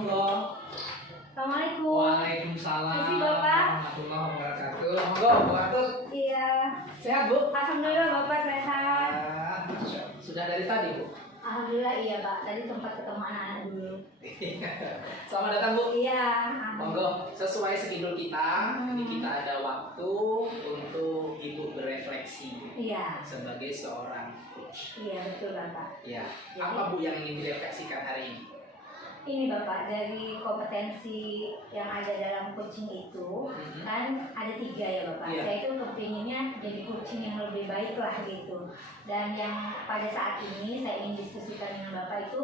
Monggo. Assalamualaikum. Waalaikumsalam. Terima kasih, Bapak. Warahmatullahi wabarakatuh. Monggo, Bu Atut. Iya. Sehat, Bu? Alhamdulillah Bapak sehat. Masya Allah. Sudah dari tadi, Bu? Alhamdulillah iya Pak. Tadi sempat ketemu anak-anak dulu. Selamat datang, Bu. Iya. Monggo, sesuai schedule kita, ini kita ada waktu untuk Ibu berefleksi Iya. sebagai seorang coach. Iya betul Bapak. Ya, apa Bu yang ingin direfleksikan hari ini? Ini Bapak, dari kompetensi yang ada dalam coaching itu kan ada 3 ya Bapak. Iya. Saya itu kepinginnya jadi coaching yang lebih baik lah gitu. Dan yang pada saat ini saya ingin diskusikan dengan Bapak itu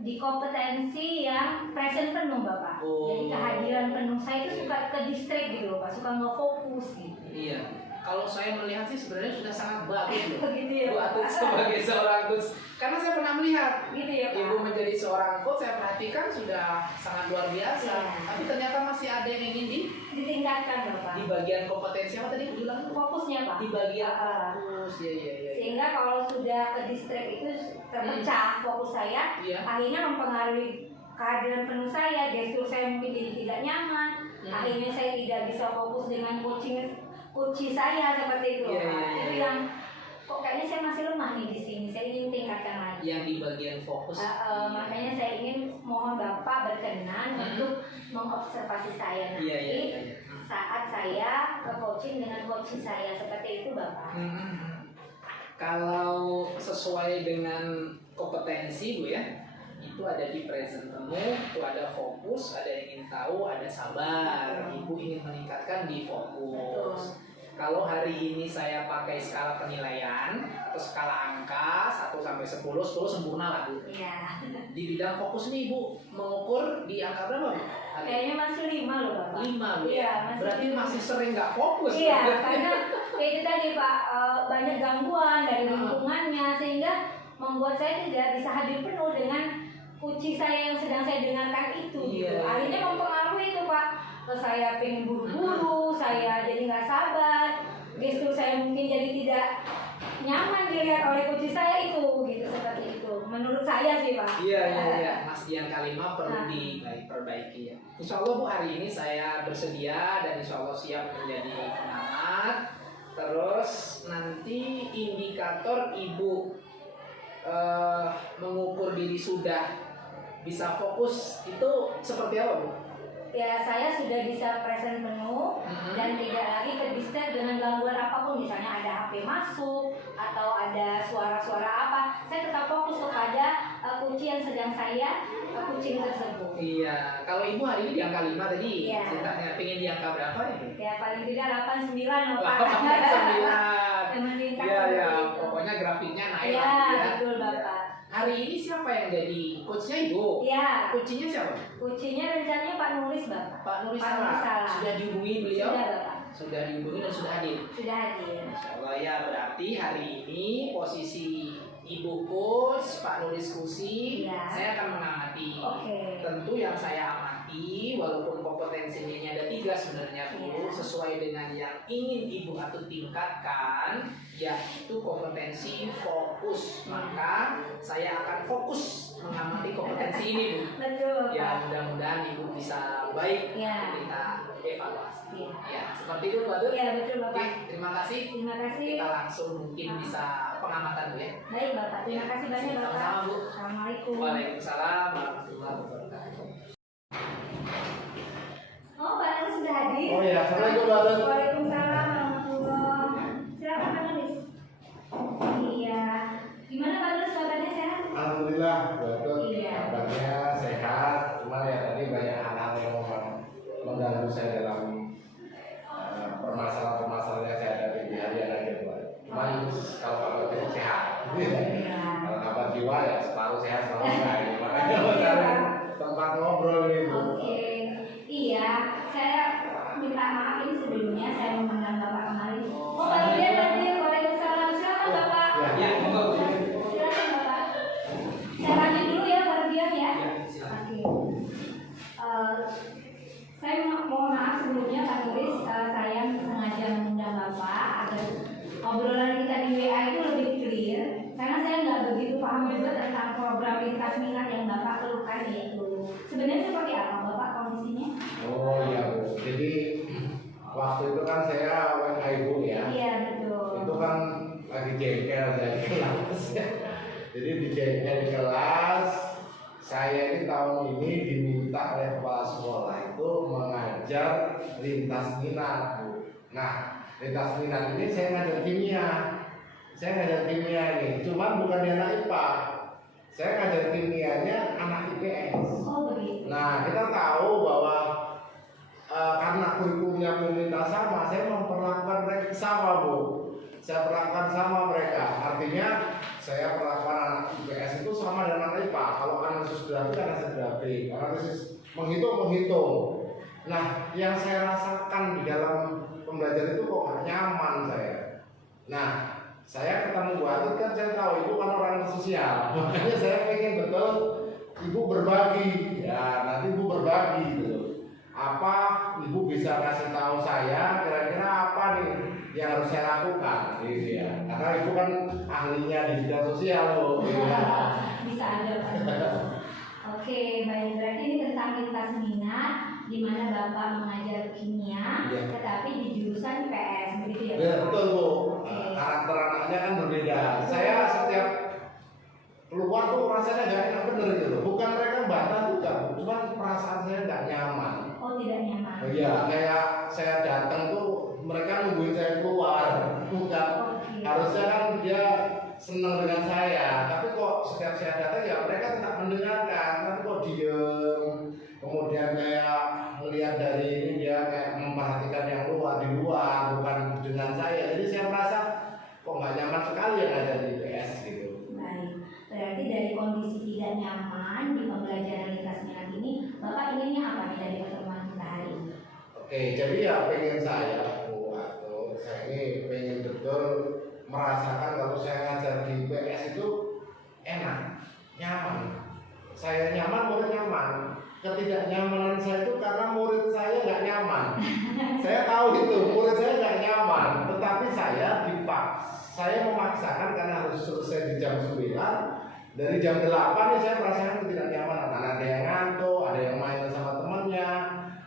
di kompetensi yang present penuh Bapak. Oh. Jadi kehadiran penuh. Saya itu suka ke distract gitu Bapak, suka nggak fokus gitu. Iya. Kalau saya melihat sih sebenarnya sudah sangat bagus loh. Begitu ya Bu Atut Bapak. sebagai seorang coach. Karena saya pernah melihat Gitu ya Pak. Ibu menjadi seorang coach, saya perhatikan sudah sangat luar biasa. Iya. Tapi ternyata masih ada yang ingin Ditingkatkan Bapak. di bagian kompetensi apa tadi Bu bilang? Fokusnya Pak. Di bagian Ah. fokus. Iya. Sehingga kalau sudah ke distract itu terpecah fokus saya, Iya. akhirnya mempengaruhi kehadiran penuh saya, gestur saya mungkin jadi tidak nyaman, akhirnya saya tidak bisa fokus dengan coaching saya seperti itu. Iya, Pak. iya, Itu iya. yang kok kayaknya saya masih lemah nih di sini, saya ingin tingkatkan lagi. Yang di bagian fokus. Makanya saya ingin mohon Bapak berkenan untuk mengobservasi saya nanti Iya. saat saya ke coaching dengan coaching saya seperti itu Bapak. Kalau sesuai dengan kompetensi Bu ya, itu ada di present penuh, itu ada fokus, ada yang ingin tahu, ada sabar. Ibu ingin meningkatkan di fokus. Kalau hari ini saya pakai skala penilaian atau skala angka 1 sampai 10, 10 sempurna lah Bu. Iya. Di bidang fokus nih Ibu mengukur di angka berapa Bu? Kayaknya masih 5 loh Bapak. 5 Bu. Iya, Berarti lima. masih sering nggak fokus. Iya, karena kayak itu tadi Pak, banyak gangguan dari lingkungannya sehingga membuat saya tidak bisa hadir penuh dengan kunci saya yang sedang saya dengarkan itu. Iya. Gitu. Akhirnya mempengaruhi itu Pak. Saya pengen buru-buru, saya jadi nggak sabar, gestur saya mungkin jadi tidak nyaman dilihat oleh kunci saya itu, gitu seperti itu. Menurut saya sih Pak. Iya. Mas Dian Kalima perlu diperbaiki ya. Insya Allah Bu hari ini saya bersedia dan insya Allah siap menjadi pengamat. Terus nanti indikator Ibu mengukur diri sudah bisa fokus itu seperti apa Bu? Ya saya sudah bisa present penuh dan tidak lagi terdistract dengan gangguan apapun, misalnya ada HP masuk atau ada suara-suara apa, saya tetap fokus kepada kunci yang sedang saya kucing tersebut. Iya, kalau Ibu hari ini di angka 5 tadi, Iya. ceritanya pengen di angka berapa ini? Ya paling tidak 89 loh Pak. 89. Yang meningkat Iya, seperti itu. pokoknya grafiknya naik Iya, lah, ya. betul Bapak. Hari ini siapa yang jadi coachnya Ibu? Iya. Coachnya siapa? Kuncinya rencananya Pak Nuris Bapak. Pak Nuri Pak Nuri Salah. Salah. Sudah dihubungi beliau? Sudah Bapak. Sudah dihubungi dan sudah hadir. Sudah hadir. Insya Allah ya, berarti hari ini posisi Ibu coach, Pak Nuri diskusi, Iya. saya akan mengamati. Oke. Tentu yang saya amati, walaupun kompetensinya ini ada 3 sebenarnya Bu, Iya. sesuai dengan yang ingin Ibu Atut tingkatkan, yaitu kompetensi fokus. Maka saya akan fokus mengamati kompetensi ini Bu. Betul Ya Pak. mudah-mudahan Ibu bisa baik Iya. kita evaluasi. Iya. Ya seperti itu Bu Atut. Iya betul Oke, Bapak. terima kasih. Terima kasih. Kita langsung mungkin bisa pengamatan Bu ya. Baik Bapak, terima kasih banyak Bapak. Sama-sama Bu. Assalamualaikum. Waalaikumsalam warahmatullahi wabarakatuh. Oh, Pak Nuris sudah hadir. Oh iya, assalamualaikum Pak Nuris. Waalaikumsalam warahmatullahi. Silakan Pak Nuris. Iya. Gimana Pak Nuris kabarnya sehat? Alhamdulillah, betul. Iya. Kabarnya sehat. Cuma ya tadi banyak hal-hal yang mengganggu saya dalam permasalahan-permasalahan yang saya hadapi di harian aja, Pak. Cuma kalau kabar jiwa sehat. Iya. Kalau kabar jiwa ya separuh sehat, separuh enggak. Makanya mencari tempat ngobrol itu. Oke. Iya, saya minta maaf ini sebelumnya saya mengundang Bapak kemarin. Oh, Pak Nuris hadir. Waalaikumsalam. Silakan Bapak. Ya, monggo. Silakan Bapak. Saya lanjut dulu ya, Pak Dian ya. Ya, silakan. Oke. Saya mohon maaf sebelumnya Pak Nuris, saya sengaja mengundang Bapak agar obrolan kita di WA itu lebih clear, karena saya nggak begitu paham juga tentang program lintas minat yang Bapak perlukan, yaitu sebenarnya di kelas saya ini tahun ini diminta oleh kepala sekolah itu mengajar lintas minat, Bu. Nah, lintas minat ini saya ngajar kimia. Saya ngajar kimia ini, cuman bukan di anak IPA. Saya ngajar kimianya anak IPS. Oh begitu. Nah, kita tahu bahwa karena kurikulumnya pemerintah sama, saya memperlakukan mereka sama, Bu. Saya perlakukan sama mereka. Artinya saya perlakukan anak IPS itu sama dengan anak IPA. Kalau analisis grafik, analisis grafik, analisis menghitung. Nah, yang saya rasakan di dalam pembelajaran itu kok gak nyaman saya. Nah, saya ketemu Bu Atit kan saya tahu ibu kan orang sosial. Makanya saya pengen betul ibu berbagi. Ya, nanti ibu berbagi gitu. Apa ibu bisa kasih tahu saya kira-kira apa nih yang harus saya lakukan gitu ya. Karena ibu kan ahlinya di bidang sosial, Bu. Ya. Bisa ada Pak. Oke, baik, berarti ini tentang lintas minat di mana Bapak mengajar kimia, Iya. tetapi di jurusan IPS, begitu ya? Ya, betul, Bu. Oke. Karakter anaknya kan berbeda. Saya setiap keluar tuh rasanya gak enak bener gitu. Bukan mereka bantah juga, cuma perasaan saya gak nyaman. Oh, tidak nyaman. Iya, kayak saya datang tuh mereka nungguin saya keluar. Bukan. Oke. Harusnya kan dia senang dengan saya, tapi kok setiap saya datang ya mereka tidak mendengarkan, tapi kok diem. Kemudian kayak melihat dari ini dia kayak memperhatikan yang luar di luar, bukan dengan saya. Jadi saya merasa kok nggak nyaman sekali yang ada di IPS gitu. Baik, berarti dari kondisi tidak nyaman di pembelajaran lintas minat ini, Bapak inginnya apa nih dari pertemuan kita hari ini? Oke, jadi ya pengen saya, Bu, atau saya ini pengen betul merasakan kalau saya ngajar di IPS itu enak, nyaman. Saya nyaman, murid nyaman. Ketidaknyamanan saya itu karena murid saya nggak nyaman. Saya tahu itu, murid saya nggak nyaman. Tetapi saya memaksakan karena harus selesai di jam 9. Dari jam 8 ya saya merasakan ketidaknyamanan. Ada yang ngantuk, ada yang main sama temannya,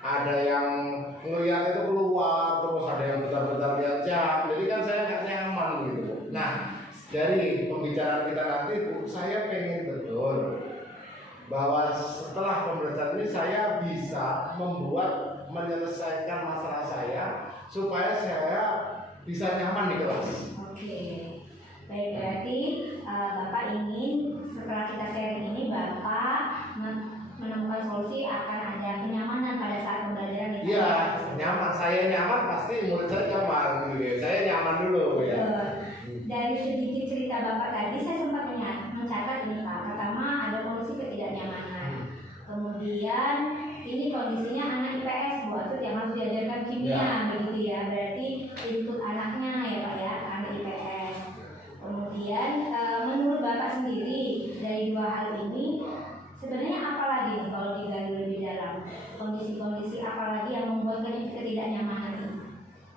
ada yang ngeliat itu keluar, terus ada yang bentar-bentar lihat jam. Jadi kan saya nggak nyaman gitu. Nah, dari pembicaraan kita nanti, Bu, saya pengen betul bahwa setelah pembelajaran ini saya bisa menyelesaikan masalah saya supaya saya bisa nyaman di kelas. Oke, baik, berarti Bapak ingin setelah kita sharing ini Bapak menemukan solusi akan ada kenyamanan pada saat pembelajaran ini. Iya, nyaman. Saya nyaman pasti murid saya nyaman gitu. Saya nyaman dulu ya. Dari sedikit cerita Bapak tadi saya sempat mencatat ini Pak. Pertama ada kondisi ketidaknyamanan. Kemudian ini kondisinya anak IPS Bu Atut yang harus diajarkan kimia begitu ya. Berarti input anaknya ya Pak ya, anak IPS. Kemudian menurut Bapak sendiri dari dua hal ini sebenarnya apa lagi nih kalau digali lebih dalam? Kondisi-kondisi apa lagi yang membuat ketidaknyamanan ini?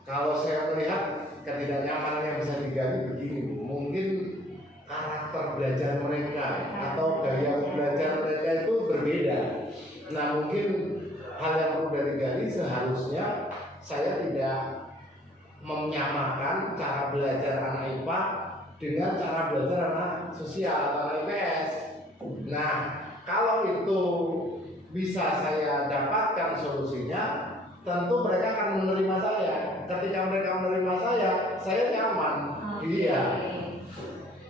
Kalau saya melihat ketidaknyamanan yang bisa digali begini, mungkin karakter belajar mereka atau gaya belajar mereka itu berbeda. Nah, mungkin hal yang perlu digali seharusnya saya tidak menyamakan cara belajar anak IPA dengan cara belajar anak sosial atau anak IPS. Nah, kalau itu bisa saya dapatkan solusinya, tentu mereka akan menerima saya. Ketika mereka menerima saya nyaman. Iya.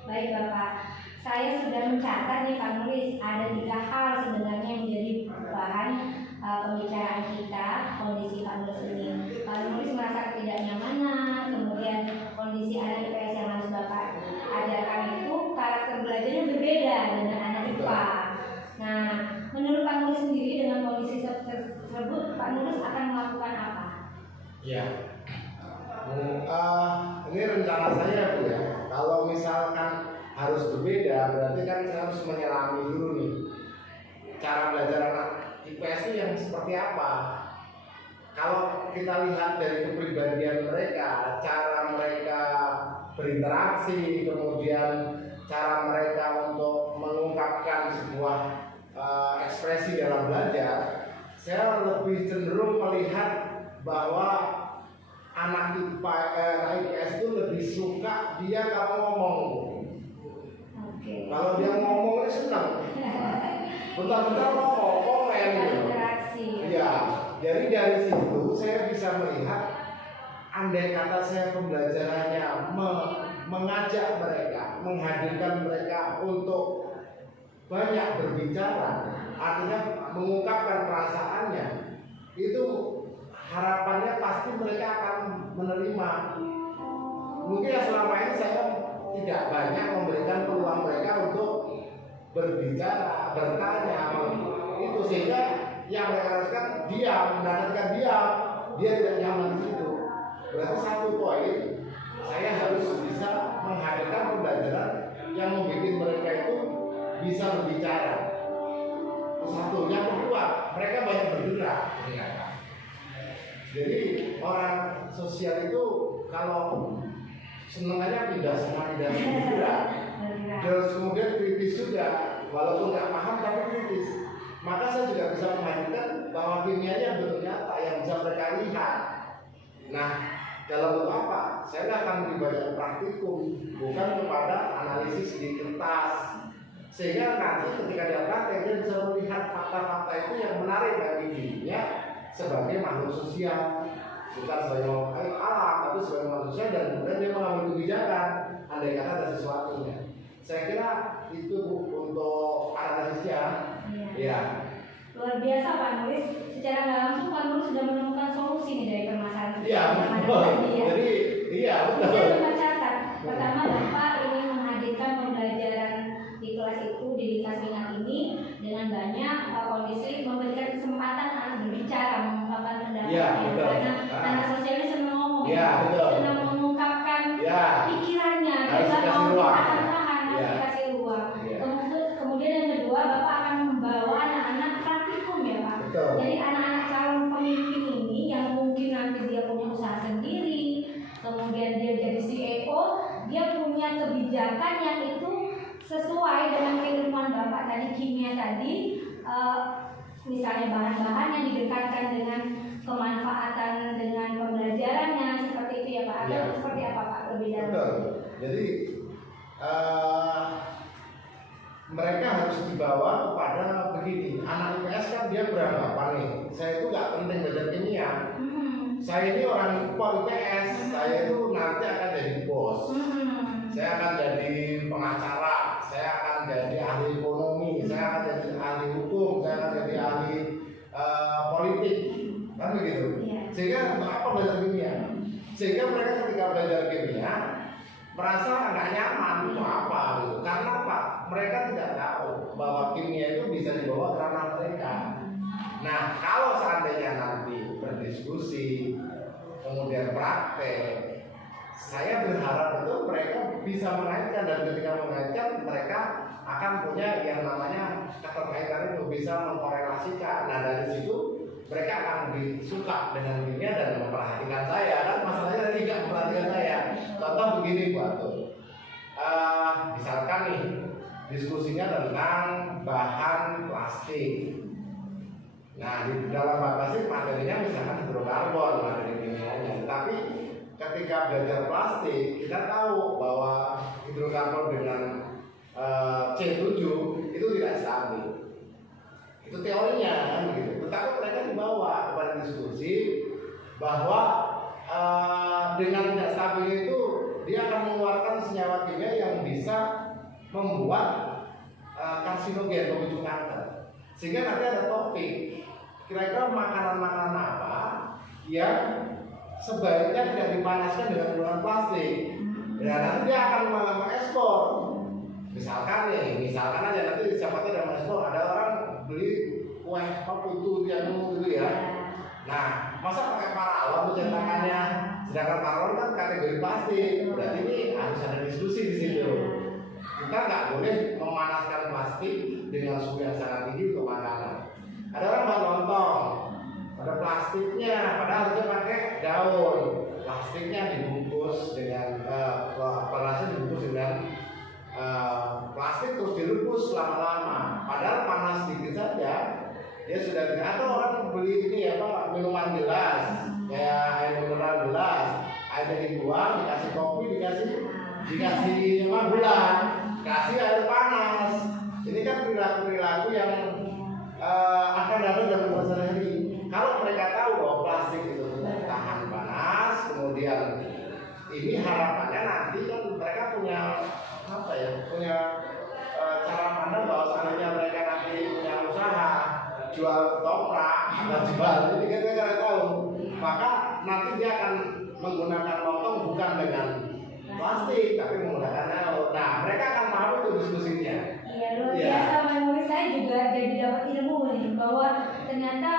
Baik Bapak, saya sudah mencatat nih Pak Nulis ada 3 hal sebenarnya yang menjadi bahan pembicaraan kita kondisi Pak Nulis ini. Pak Nulis merasa ketidaknyamanan, kemudian kondisi anak IPS yang harus Bapak ajarkan itu karakter belajarnya berbeda dengan anak IPA. Nah, menurut Pak Nulis sendiri dengan kondisi tersebut, Pak Nulis akan melakukan apa? Ya, ini rencana saya Bu ya. Kalau misalkan harus berbeda, berarti kan saya harus menyelami dulu nih cara belajar anak IPS itu yang seperti apa. Kalau kita lihat dari kepribadian mereka, cara mereka berinteraksi, kemudian cara mereka untuk mengungkapkan sebuah ekspresi dalam belajar, saya lebih cenderung melihat bahwa anak IPS itu lebih suka dia kalau ngomong. Kalau dia ngomong senang. Bentar-bentar mau komen gitu. Interaksi. Iya. Jadi dari situ saya bisa melihat, andai kata saya pembelajarannya mengajak mereka, menghadirkan mereka untuk banyak berbicara, artinya mengungkapkan perasaannya, itu harapannya pasti mereka akan menerima. Mungkin ya selama ini saya tidak banyak memberikan peluang mereka untuk berbicara, bertanya, itu sehingga yang mereka lakukan diam, menandakan diam, dia tidak nyaman di situ. Berarti satu poin, saya harus bisa menghadirkan pembelajaran yang membuat mereka itu bisa berbicara. Satu, yang kedua, mereka banyak bergerak. Jadi orang sosial itu kalau senangnya tidak bergerak. Terus kemudian kritis juga, walaupun nggak paham tapi kritis. Maka saya juga bisa menghadirkan bahwa kimianya betul nyata yang bisa mereka lihat. Nah, dalam bentuk apa? Saya akan lebih banyak praktikum, bukan kepada analisis di kertas. Sehingga nanti ketika dia praktek, dia bisa melihat fakta-fakta itu yang menarik bagi dirinya sebagai makhluk sosial, bukan sebagai makhluk alam, tapi sebagai makhluk sosial, dan kemudian dia mengambil kebijakan andai kata ada sesuatunya. Saya kira itu untuk analisisnya. Ya. Luar biasa Pak Nulis. Secara nggak langsung Pak Nulis sudah menemukan solusi nih dari permasalahan. Iya, betul. Jadi iya betul. Saya coba catat. Pertama, Bapak ingin menghadirkan pembelajaran di kelas itu di lintas minat ini dengan banyak kondisi memberikan kesempatan anak berbicara, mengungkapkan pendapatnya. Ya, betul. Karena anak sosial ini senang ngomong, ya, betul. senang mengungkapkan ya. pikirannya, Harus tidak dikasih mau ruang. ditahan-tahan, harus Ya. dikasih ruang. Ya. Kemudian yang kedua, Bapak akan membawa anak-anak praktikum ya Pak. Betul. Jadi anak-anak calon pemimpin ini yang mungkin nanti dia punya usaha sendiri, kemudian dia jadi CEO, dia punya kebijakan yang itu sesuai dengan keilmuan Bapak tadi, kimia tadi, misalnya bahan-bahan yang didekatkan dengan kemanfaatan dengan pembelajarannya, seperti itu ya Pak. Atau Ya. seperti apa Pak lebih dalam? Betul. Jadi mereka harus dibawa kepada begini. Anak IPS kan dia beranggapan nih, saya itu nggak penting belajar kimia. Saya ini orang IPS, saya itu nanti akan jadi bos. Saya akan jadi pengacara, saya akan jadi ahli ekonomi, saya akan jadi ahli hukum, saya akan jadi ahli politik, kan begitu. Iya. Sehingga untuk apa belajar kimia? Sehingga mereka ketika belajar kimia merasa nggak nyaman itu apa gitu. Karena apa? Mereka tidak tahu bahwa kimia itu bisa dibawa ke ranah mereka. Nah, kalau seandainya nanti berdiskusi, kemudian praktek, saya berharap itu mereka bisa mengaitkan, dan ketika mengaitkan mereka akan punya yang namanya keterkaitan itu, bisa mengkorelasikan. Nah, dari situ mereka akan lebih suka dengan kimia dan memperhatikan saya. Kan masalahnya tidak memperhatikan saya. Contoh begini Bu Atul, misalkan nih diskusinya tentang bahan plastik. Nah, di dalam bahan plastik materinya misalkan hidrokarbon, materi kimianya. Tapi ketika belajar plastik, kita tahu bahwa hidrokarbon dengan C7 itu tidak stabil. Itu teorinya kan begitu. Tetapi mereka dibawa kepada diskusi bahwa dengan tidak stabil itu dia akan mengeluarkan senyawa kimia yang bisa membuat karsinogen, pemicu kanker. Sehingga nanti ada topik, kira-kira makanan-makanan apa yang sebaiknya tidak dipanaskan dengan menggunakan plastik. Dan nanti dia akan mengekspor. Misalkan aja nanti siapa tahu ada mengekspor, ada orang beli kue putu yang itu ya. Nah, masa pakai paralon cetakannya, sedangkan paralon kan kategori plastik. Berarti ini harus ada diskusi di situ. Kita nggak boleh memanaskan plastik dengan suhu yang sangat tinggi untuk makanan. Ada orang buat lontong, ada plastiknya, padahal harusnya pakai daun. Plastiknya dibungkus dengan dibungkus dengan plastik terus direbus lama-lama. Padahal panas sedikit saja, dia sudah tidak. Atau orang beli ini minuman gelas, kayak air mineral gelas, airnya dibuang, dikasih kopi, dikasih gula. kasih air panas. Ini kan perilaku yang akan datang dalam sehari-hari. Kalau mereka tahu bahwa plastik itu tahan panas, kemudian ini harapannya nanti kan mereka punya apa ya, punya cara pandang bahwa seandainya mereka nanti punya usaha jual toprak atau jual ini kan mereka tahu, maka nanti dia akan menggunakan lontong bukan dengan plastik tapi menggunakan nano. Nah mereka akan tahu itu diskusinya. Iya luar biasa, menurut saya juga jadi dapat ilmu nih bahwa ternyata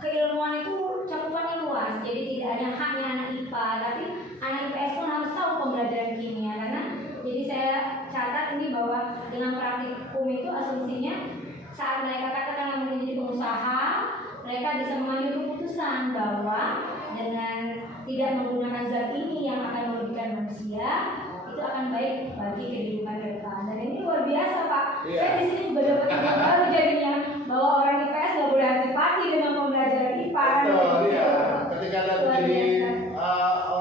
keilmuan itu cakupannya luas. Jadi tidak hanya haknya anak IPA, tapi anak IPS pun harus tahu pembelajaran kimia. Karena jadi saya catat ini bahwa dengan praktikum itu asumsinya saat mereka katakanlah menjadi pengusaha, mereka bisa mengambil keputusan bahwa dengan tidak menggunakan zat ini yang akan merugikan manusia itu akan baik bagi kehidupan ke depan. Dan ini luar biasa Pak. Iya. Saya di sini juga dapat ilmu baru jadinya bahwa orang IPS nggak boleh antipati dengan pembelajaran IPA. Betul, Gitu. iya. Ketika ada Luar jadi biasa.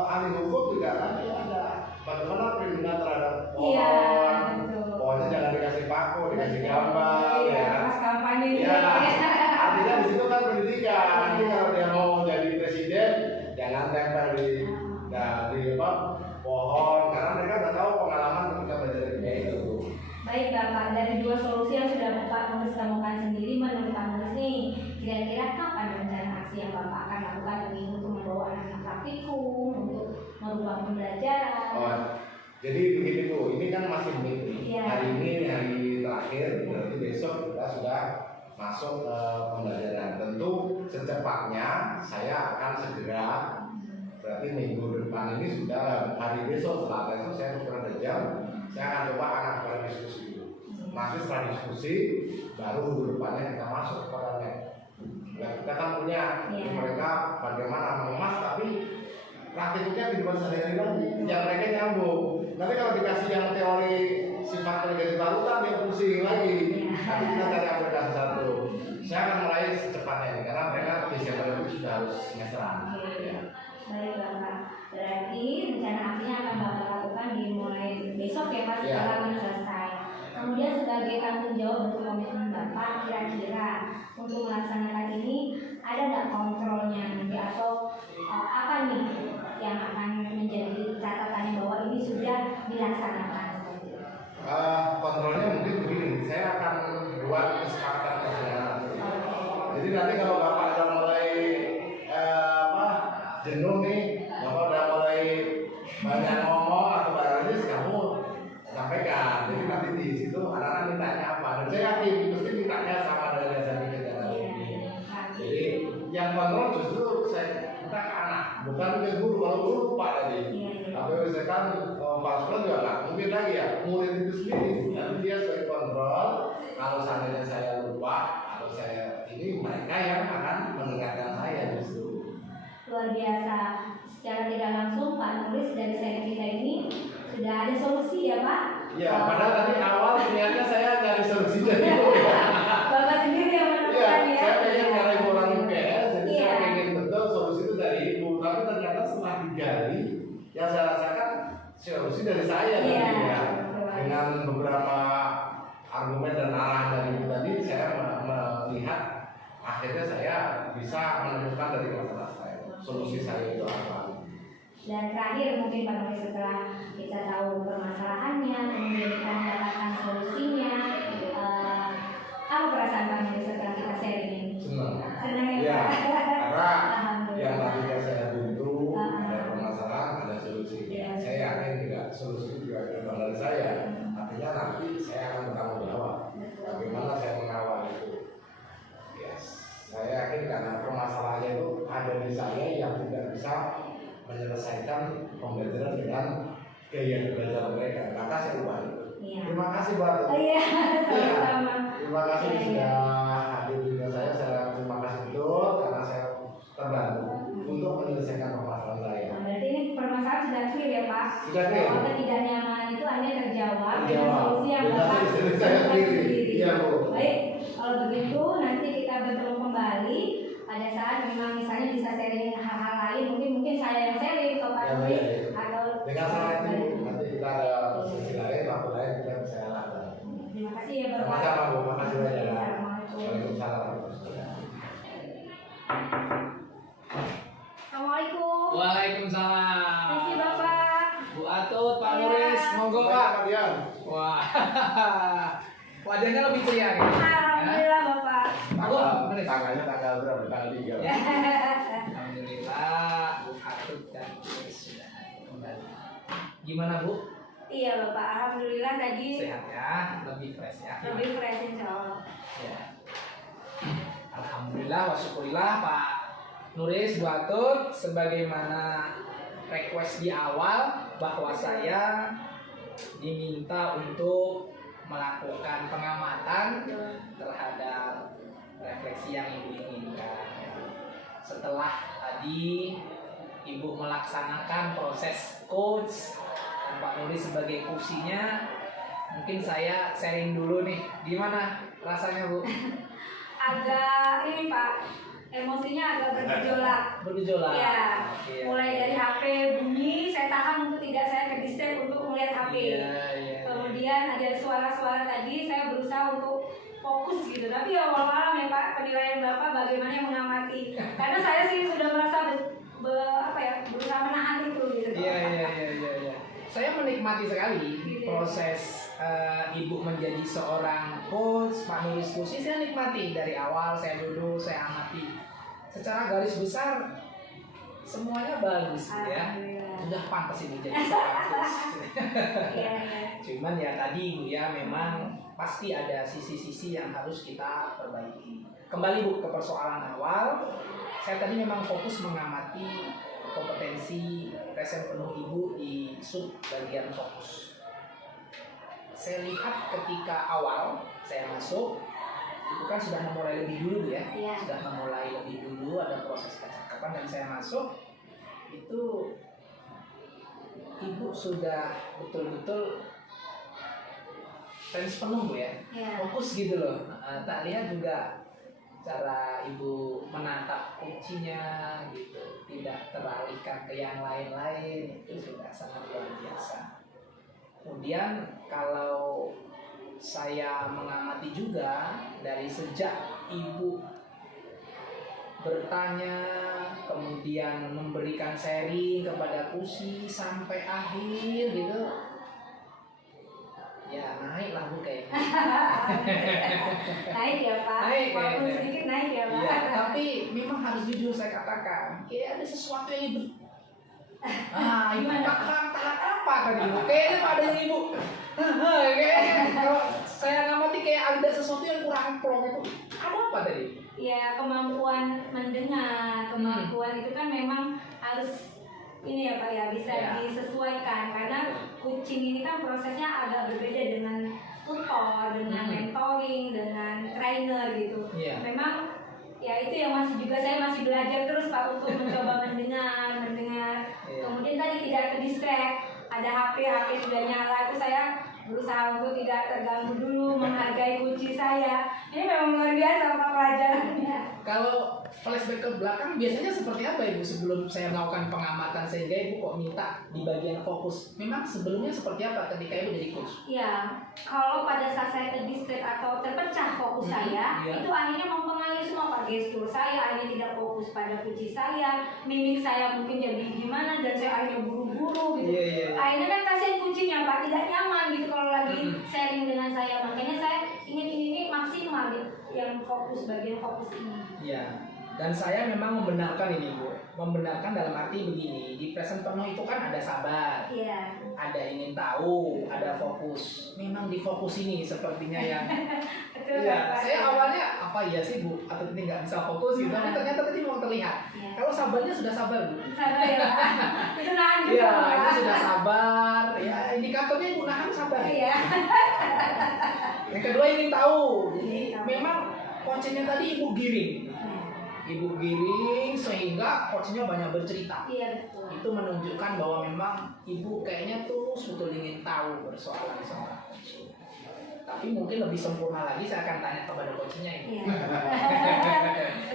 ahli hukum juga nanti ada bagaimana perlindungan terhadap pohon. Iya, betul. Pohonnya jangan dikasih paku, dikasih gambar, Iya, ya. pas kampanye Ya, gitu. artinya di situ kan pendidikan. Nanti kalau dia mau jadi presiden, jangan tempel di apa, pohon, karena mereka udah tahu pengalaman ketika belajar kayak itu. Baik Bapak, dari dua solusi yang sudah Bapak nulis temukan sendiri, menurut Pak Nulis nih, kira-kira kapan rencana aksi yang Bapak akan lakukan ini untuk membawa anak-anak praktikum, untuk merubah pembelajaran? Oh, jadi begini Bu, ini kan masih minggu. Iya. Hari ini hari terakhir, berarti besok kita sudah masuk ke pembelajaran. Tentu secepatnya saya akan segera, berarti minggu depan ini sudah hari besok setelah itu saya tuker ada jam, saya akan coba anak pada diskusi dulu. Nanti setelah diskusi baru minggu depannya kita masuk kepada net. Nah, kita kan punya mereka bagaimana mengemas tapi praktiknya di depan sehari-hari lagi yang mereka nyambung. Nanti kalau dikasih yang teori sifat negatif larutan dia pusing lagi. Tapi kita cari aplikasi satu. Saya akan mulai secepatnya ini karena mereka Desember itu sudah harus semesteran. Ya. Baik Bapak, berarti rencana aksinya akan Bapak lakukan dimulai besok ya Pak, Iya. setelah selesai. Kemudian sebagai tanggung jawab untuk komitmen Bapak, kira-kira untuk melaksanakan ini ada nggak kontrolnya nanti atau apa nih yang akan menjadi catatannya bahwa ini sudah dilaksanakan? Kontrolnya mungkin begini, saya akan buat kesepakatan kesederhanaan. Jadi nanti kalau Bapak udah mulai jenuh nih, Bapak udah mulai banyak ngomong atau barangnya kamu sampaikan. Jadi nanti di situ anak-anak mintanya apa, dan saya yakin pasti mintanya sama dengan yang saya pikirkan hari ini. Jadi yang kontrol justru saya minta ke anak, bukan ke guru. Kalau guru lupa tadi. Tapi misalkan Pak Sekolah juga nggak mungkin lagi ya, murid itu sendiri. Nanti dia sebagai kontrol. Kalau seandainya saya lupa atau saya ini, mereka yang akan mendengarkan saya justru. Luar biasa. Secara tidak langsung Pak Nulis dari seri kita ini sudah ada solusi ya Pak? Ya, padahal tadi awal niatnya saya cari solusi dari Bapak sendiri yang menemukan ya. Saya pengen cari orang IPS, jadi Iya. saya pengen betul solusi itu dari ibu. Tapi ternyata setelah digali, yang saya rasakan solusi dari saya Iya, tadi ya. betul. Dengan beberapa argumen dan arahan dari ibu tadi, saya melihat akhirnya saya bisa menemukan dari masalah saya. Solusi saya itu apa? Dan terakhir mungkin Pak Nulis, setelah kita tahu permasalahannya, kemudian kita mendapatkan solusinya, apa perasaan Pak Nulis setelah kita sharing ini? Senang. Senang ya Ya, Pak? karena Alhamdulillah. yang tadinya saya buntu, ada permasalahan, ada solusi. Iya. Saya yakin juga solusi itu juga datang dari saya. Artinya nanti saya akan bertanggung jawab. Bagaimana saya mengawal itu? Yes. Saya yakin karena permasalahannya itu ada di saya yang tidak bisa menyelesaikan pembelajaran dengan gaya belajar mereka. Maka saya ubah itu. Iya. Terima kasih buat Oh iya, sama-sama. Terima kasih Iya, sudah iya. hadir di saya. Saya terima kasih betul karena saya terbantu untuk menyelesaikan permasalahan saya. Nah, berarti ini permasalahan sudah clear ya Pak? Sudah clear. Bahwa ketidaknyamanan itu hanya terjawab dengan Terjawab. solusi yang Dengan Bapak solusi saya lakukan sendiri. Iya, Bu. Baik, kalau begitu nanti kita bertemu kembali pada saat memang misalnya bisa sharing hal-hal lain, mungkin saya yang sharing ke Pak Ya, Nulis iya. atau Dengan sangat itu nanti kita ada sesi lain, waktu lain kita bisa Waalaikumsalam. Terima kasih Bapak. Bu Atut, Pak Iya. Nuris, monggo Pak. Kalian. Wah, wajahnya lebih ceria nih. Alhamdulillah Bapak. Pak Bu, Nuris. Tanggalnya tanggal berapa? Tanggal 3. Alhamdulillah, Bu Atut dan Nuris sudah kembali. Gimana Bu? Iya Bapak, alhamdulillah tadi Sehat ya, lebih fresh ya. lebih fresh insya Allah. Ya. Alhamdulillah, wa syukurillah Pak Nuris, Bu Atut, sebagaimana request di awal bahwa saya diminta untuk melakukan pengamatan terhadap refleksi yang Ibu inginkan. Setelah tadi Ibu melaksanakan proses coach dan Pak Nuris sebagai kursinya, mungkin saya sharing dulu nih, gimana rasanya Bu? Agak ini Pak, emosinya agak bergejolak. Bergejolak. Iya. Iya. Mulai dari HP bunyi, saya tahan untuk tidak saya ke distract untuk melihat HP. Iya. Kemudian ada suara-suara tadi, saya berusaha untuk fokus gitu. Tapi ya walau ya Pak, penilaian Bapak bagaimana mengamati. Karena saya sih sudah merasa berusaha menahan itu gitu. Iya. Saya menikmati sekali proses Ibu menjadi seorang coach, Pak Nuris kursi. Saya nikmati dari awal, saya duduk, saya amati. Secara garis besar semuanya bagus ya. Sudah pantas Ibu jadi seorang coach. Iya. Cuman ya tadi Bu ya, memang pasti ada sisi-sisi yang harus kita perbaiki. Kembali Bu ke persoalan awal, saya tadi memang fokus mengamati kompetensi present penuh Ibu di sub bagian fokus. Saya lihat ketika awal saya masuk, Ibu kan sudah memulai lebih dulu Bu ya, Iya. sudah memulai lebih dulu, ada proses kecakapan, dan saya masuk itu Ibu sudah betul-betul tenis penuh Bu ya, Iya. fokus gitu loh. Tak lihat juga cara Ibu menatap kuncinya gitu, tidak teralihkan ke yang lain-lain, itu sudah sangat luar biasa. Kemudian kalau saya mengamati juga dari sejak Ibu bertanya, kemudian memberikan sharing kepada kursi sampai akhir gitu, ya naik lah Bu kayaknya. Naik ya Pak, Naik walaupun kayaknya. sedikit naik ya Pak. Iya, tapi memang harus jujur saya katakan, kayak ada sesuatu yang Ibu. Ibu tahan apa tadi Ibu? Kayaknya ada yang Ibu. Kayaknya kalau saya ngamati kayak ada sesuatu yang kurang plong itu. Ada apa tadi? Ya kemampuan mendengar, kemampuan itu kan memang harus ini ya Pak ya, bisa Ya. disesuaikan karena coaching ini kan prosesnya agak berbeda dengan tutor, dengan mentoring, dengan trainer gitu. Iya. Memang ya itu yang saya masih belajar terus Pak untuk mencoba mendengar. Iya. Kemudian tadi tidak ke distract, ada HP sudah nyala, itu saya berusaha untuk tidak terganggu dulu, menghargai kunci saya. Ini memang luar biasa Pak pelajarannya. Kalau flashback ke belakang biasanya seperti apa Ibu sebelum saya melakukan pengamatan sehingga Ibu kok minta di bagian fokus? Memang sebelumnya seperti apa ketika Ibu jadi coach? Ya, kalau pada saat saya terdistract atau terpecah fokus saya, iya. itu akhirnya mempengaruhi semua Pak. Gestur saya akhirnya tidak fokus pada kunci saya, mimik saya mungkin jadi gimana, dan saya akhirnya buru-buru gitu. Iya. Akhirnya kan kasihan kuncinya Pak, tidak nyaman gitu kalau lagi sharing dengan saya. Makanya saya ingin ini maksimal gitu, yang fokus, bagian fokus ini. Iya. Dan saya memang membenarkan ini Bu. Membenarkan dalam arti begini, di present penuh itu kan ada sabar, Iya. ada ingin tahu, ada fokus. Memang di fokus ini sepertinya yang Betul iya, Pak. saya awalnya apa ya sih Bu, atau ini nggak bisa fokus gitu, tapi ternyata tadi mau terlihat. Iya. Kalau sabarnya sudah sabar Bu. Sabar ya Pak. Itu nahan juga Iya, Pak. itu sudah sabar. Ya, indikatornya Ibu nahan sabar. Iya. Yang kedua ingin tahu. Jadi memang coachnya tadi Ibu giring. Ibu giring sehingga coachnya banyak bercerita. Iya betul. Itu menunjukkan bahwa memang Ibu kayaknya tulus betul ingin tahu persoalan seorang coach. Tapi mungkin lebih sempurna lagi saya akan tanya kepada coachnya ini. Iya.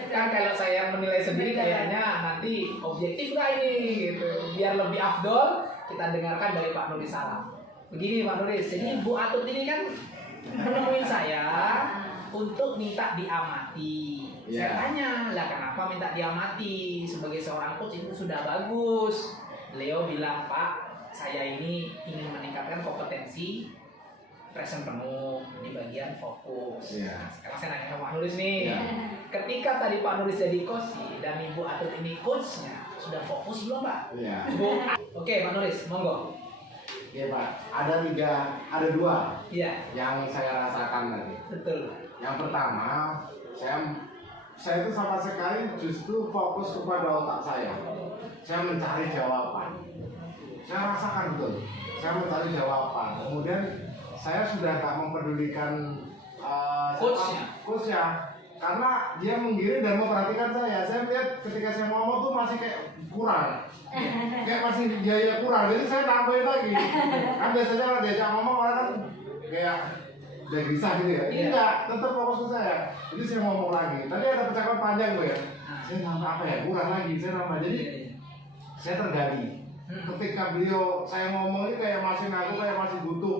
Kan kalau saya menilai sendiri kayaknya nanti objektif nggak ini gitu. Biar lebih afdol kita dengarkan dari Pak Nuris Salam. Begini Pak Nuris, jadi Bu Atut ini kan menemuin saya untuk minta diamati. Saya tanya, lah kenapa minta diamati? Sebagai seorang coach itu sudah bagus. Beliau bilang, Pak, saya ini ingin meningkatkan kompetensi present penuh di bagian fokus. Iya. Sekarang saya nanya sama Pak Nuris nih, Iya. ketika tadi Pak Nuris jadi coach dan Ibu Atut ini coachnya, sudah fokus belum Pak? Iya. Bu, oke Pak Nuris, monggo. Iya Pak, ada dua Iya, yang saya rasakan tadi. betul. Yang pertama, saya itu sama sekali justru fokus kepada otak saya. Saya mencari jawaban. Saya rasakan betul. Saya mencari jawaban. Kemudian saya sudah tak mempedulikan coachnya, karena dia menggiring dan memperhatikan saya. Saya lihat ketika saya ngomong tuh masih kayak kurang, kayak masih biaya kurang. Jadi saya tambahin lagi. Kan biasanya kalau diajak ngomong orang kan kayak udah gelisah gitu ya. Ini enggak, tetap fokus ke saya. Jadi saya ngomong lagi. Tadi ada percakapan panjang tuh ya. Saya nambah apa ya? Kurang lagi. Saya nambah. Jadi saya tergali. Ketika beliau saya ngomong ini kayak masih ngaku, kayak masih butuh,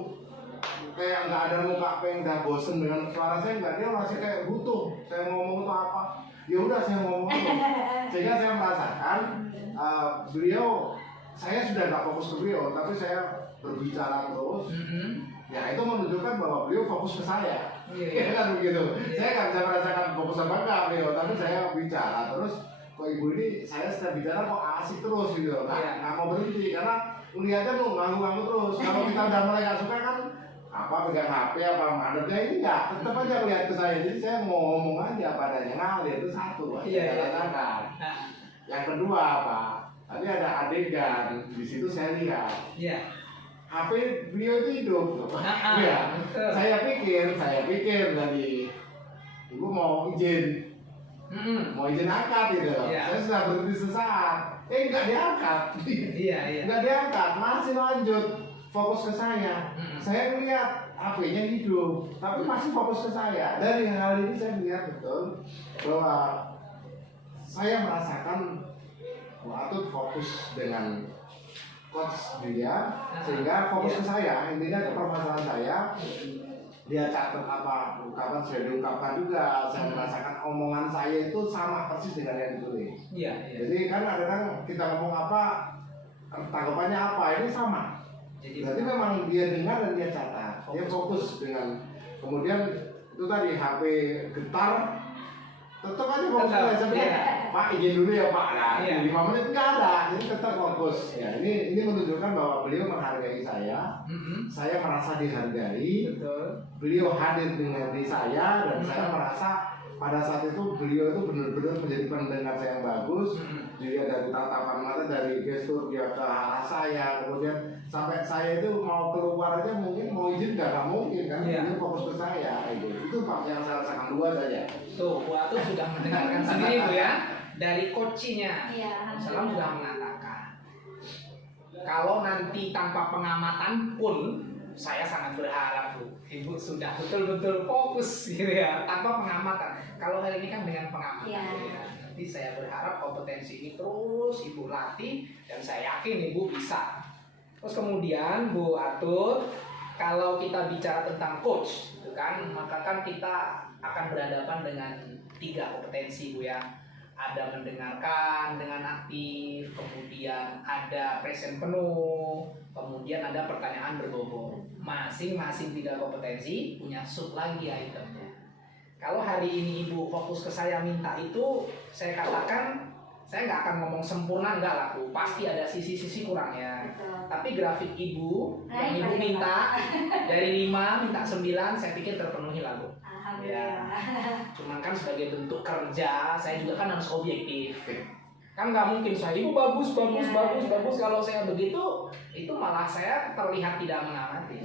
kayak nggak ada muka pengen udah bosen dengan suara saya, nggak, dia masih kayak butuh saya ngomong itu apa, ya udah saya ngomong terus. Sehingga saya merasakan beliau, saya sudah nggak fokus ke beliau tapi saya berbicara terus. Ya itu menunjukkan bahwa beliau fokus ke saya. Ya kan begitu. Saya nggak bisa merasakan fokus apa enggak beliau, tapi saya bicara terus. Kok ibu ini saya setiap bicara kok asik terus gitu, nggak mau berhenti karena melihatnya tuh nganggu-nganggu terus. Kalau kita udah mulai nggak suka kan apa pegang HP apa mandeknya, ini enggak, tetap aja melihat ke saya. Jadi saya mau ngomong aja padanya, ngalir. Itu satu saya rasakan. Yang kedua apa, tadi ada adegan di situ saya lihat HP beliau itu hidup. Iya. Saya pikir tadi ibu mau izin angkat gitu loh. Saya sudah berhenti sesaat. Nggak diangkat. Nggak diangkat, masih lanjut fokus ke saya. Saya melihat HP-nya hidup, tapi masih fokus ke saya. Dari hal ini saya melihat betul bahwa saya merasakan waktu fokus dengan coach dia, sehingga fokus ke saya. Intinya ke permasalahan saya. Dia catat apa ungkapan sudah diungkapkan juga. Saya merasakan omongan saya itu sama persis dengan yang ditulis. Jadi kan kadang kita ngomong apa, tanggapannya apa, ini sama. Berarti memang dia dengar dan dia catat. Dia fokus dengan, kemudian itu tadi HP getar, tetap aja fokus aja. Pak izin dulu ya Pak, nah, 5 menit nggak ada, jadi tetap fokus. Ya ini menunjukkan bahwa beliau menghargai saya. Saya merasa dihargai. Beliau hadir dengan diri saya dan saya merasa pada saat itu beliau itu benar-benar menjadi pendengar saya yang bagus. Dia dari tatapan mata, dari gestur dia ke arah saya, kemudian sampai saya itu mau keluar aja mungkin mau izin nggak mungkin kan, dia fokus ke saya. Itu Pak yang saya rasakan, dua saja. Tuh, Bu Atut sudah mendengarkan sendiri Bu ya, dari coachnya. Salam sudah mengatakan kalau nanti tanpa pengamatan pun saya sangat berharap Bu, Ibu sudah betul-betul fokus gitu ya, tanpa pengamatan. Kalau hari ini kan dengan pengamatan ya. Nanti saya berharap kompetensi ini terus Ibu latih dan saya yakin Ibu bisa. Terus kemudian Bu Atut, kalau kita bicara tentang coach, gitu kan, maka kan kita akan berhadapan dengan 3 kompetensi Bu ya. Ada mendengarkan dengan aktif, kemudian ada present penuh, kemudian ada pertanyaan berbobot. Masing-masing 3 kompetensi punya sub lagi itemnya. Kalau hari ini Ibu fokus ke saya minta itu, saya katakan saya nggak akan ngomong sempurna, enggak lah Bu, pasti ada sisi-sisi kurangnya. Tapi grafik Ibu yang Ibu minta dari 5 minta 9, saya pikir terpenuhi lah Bu. Ya, cuman kan sebagai bentuk kerja, saya juga kan harus objektif. Kan nggak mungkin saya Ibu bagus. Kalau saya begitu, itu malah saya terlihat tidak mengamati.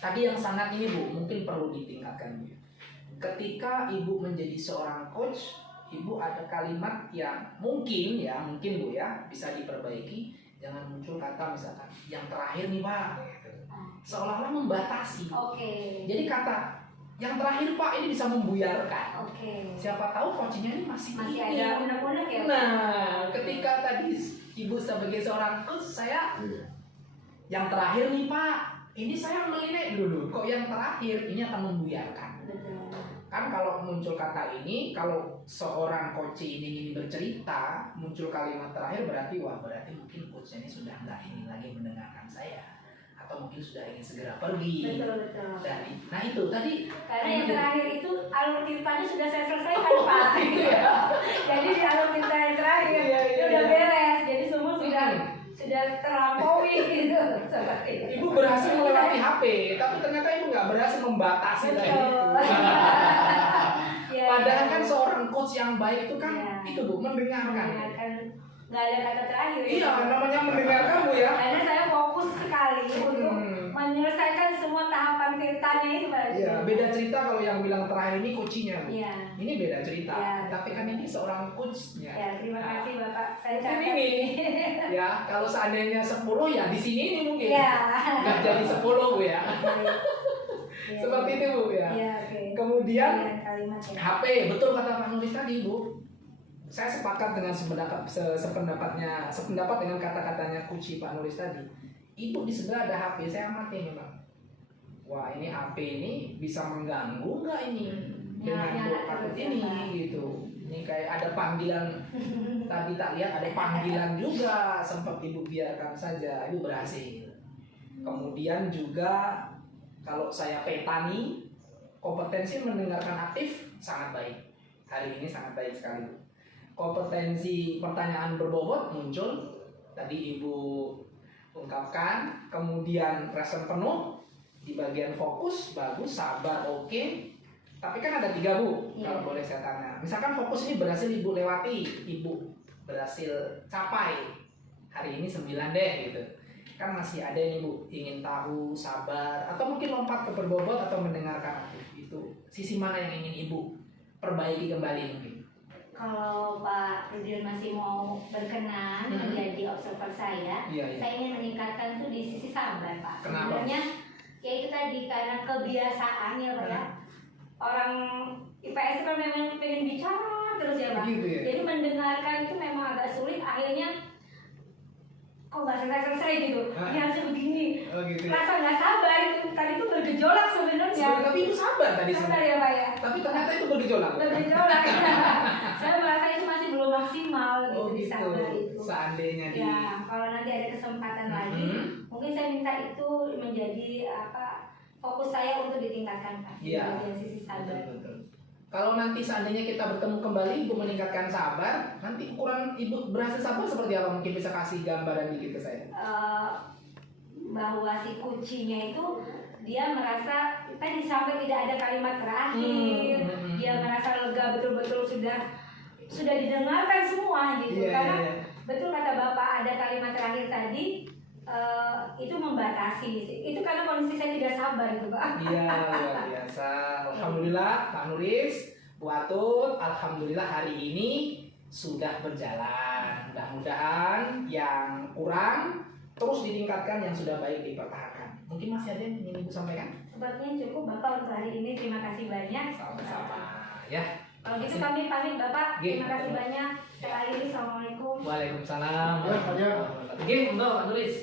Tadi yang sangat ini Bu, mungkin perlu ditingkatkan Bu. Ketika Ibu menjadi seorang coach, Ibu ada kalimat yang mungkin Bu ya, bisa diperbaiki. Jangan muncul kata misalkan yang terakhir nih Pak, gitu. Seolah-olah membatasi. Jadi kata yang terakhir Pak ini bisa membuyarkan. Siapa tahu coachnya ini masih ada unek-unek ya. Nah, ketika tadi Ibu sebagai seorang coach, saya yang terakhir nih Pak, ini saya menilai dulu. Kok yang terakhir ini akan membuyarkan? kan kalau muncul kata ini, kalau seorang coach ini ingin bercerita, muncul kalimat terakhir berarti mungkin coach ini sudah nggak ingin lagi mendengarkan saya, atau mungkin sudah ingin segera pergi. Betul. Nah itu tadi. Karena yang terakhir itu alur ceritanya sudah saya selesaikan Pak. Jadi di alur cerita yang terakhir itu udah beres, jadi semua sudah terlampaui gitu. Ibu berhasil melewati HP, tapi ternyata ibu nggak berhasil membatasi tadi itu. Padahal kan seorang coach yang baik itu kan itu Bu, mendengarkan. Nggak ada kata terakhir. Iya, namanya mendengarkan Bu ya. Karena saya fokus sekali untuk menyelesaikan semua tahapan ceritanya itu Pak. Iya, beda cerita kalau yang bilang terakhir ini coachnya Bu. Iya. Ini beda cerita, Iya. tapi kan ini seorang coachnya. Ya, terima kasih Bapak. Saya Mungkin catat ini. Ya, kalau seandainya 10 ya di sini ini mungkin. Iya. Nggak jadi 10 Bu ya. Iya. Seperti itu Bu ya. Iya, oke. Kemudian Iya, kalimat ya. HP, betul kata Pak Nulis tadi Bu. Saya sepakat dengan sependapat dengan kata-katanya kunci Pak Nulis tadi. Ibu di sebelah ada HP, saya amati memang. Wah ini HP ini bisa mengganggu nggak ini dengan kartu ini gitu. Ini kayak ada panggilan tadi tak lihat ada panggilan juga, sempat ibu biarkan saja, ibu berhasil. Kemudian juga kalau saya petani, kompetensi mendengarkan aktif sangat baik. Hari ini sangat baik sekali. Kompetensi pertanyaan berbobot muncul, tadi ibu ungkapkan. Kemudian respon penuh di bagian fokus bagus, sabar oke. Tapi kan ada 3 Bu, kalau boleh saya tanya. Misalkan fokus ini berhasil ibu lewati, ibu berhasil capai hari ini 9 deh gitu. Kan masih ada ini Bu, ingin tahu, sabar, atau mungkin lompat ke berbobot atau mendengarkan aktif. Itu sisi mana yang ingin ibu perbaiki kembali mungkin? Kalau Pak Rudion masih mau berkenan menjadi observer saya ingin meningkatkan tuh di sisi sabar Pak. Kenapa? Sebenarnya ya itu tadi karena kebiasaan ya Pak ya. Orang IPS itu kan memang pengen bicara terus ya Pak. Begitu ya? Jadi mendengarkan itu memang agak sulit. Akhirnya kok nggak selesai gitu. Ini harusnya begini. Oh gitu ya? Rasa nggak sabar itu tadi itu bergejolak sebenarnya. Tapi ibu sabar tadi Sabar sebenarnya. ya Pak ya. Tapi ternyata itu bergejolak. Bergejolak. Saya merasa itu masih belum maksimal gitu, Oh di gitu. sabar itu. Seandainya di. Ya, kalau nanti ada kesempatan lagi, mungkin saya minta itu menjadi fokus saya untuk ditingkatkan Pak. Di Iya. bagian sisi sabar. Betul. Kalau nanti seandainya kita bertemu kembali, ibu meningkatkan sabar, nanti ukuran ibu berhasil sabar seperti apa? Mungkin bisa kasih gambaran dikit ke saya. Bahwa si kucingnya itu dia merasa tadi sampai tidak ada kalimat terakhir, dia merasa lega betul-betul sudah didengarkan semua gitu. Karena betul kata Bapak ada kalimat terakhir tadi itu membatasi. Itu karena kondisi saya tidak sabar gitu Pak. Iya, luar biasa. Alhamdulillah Pak Nuris, Bu Atut, alhamdulillah hari ini sudah berjalan. Mudah-mudahan yang kurang terus ditingkatkan, yang sudah baik dipertahankan. Mungkin masih ada yang ingin Ibu sampaikan? Sepertinya cukup Bapak untuk hari ini. Terima kasih banyak. Sama-sama ya. Kalau gitu kami pamit Bapak. Terima kasih banyak. Saya akhiri. Assalamualaikum. Waalaikumsalam. Ya, Pak. Oke, untuk Pak Nuris.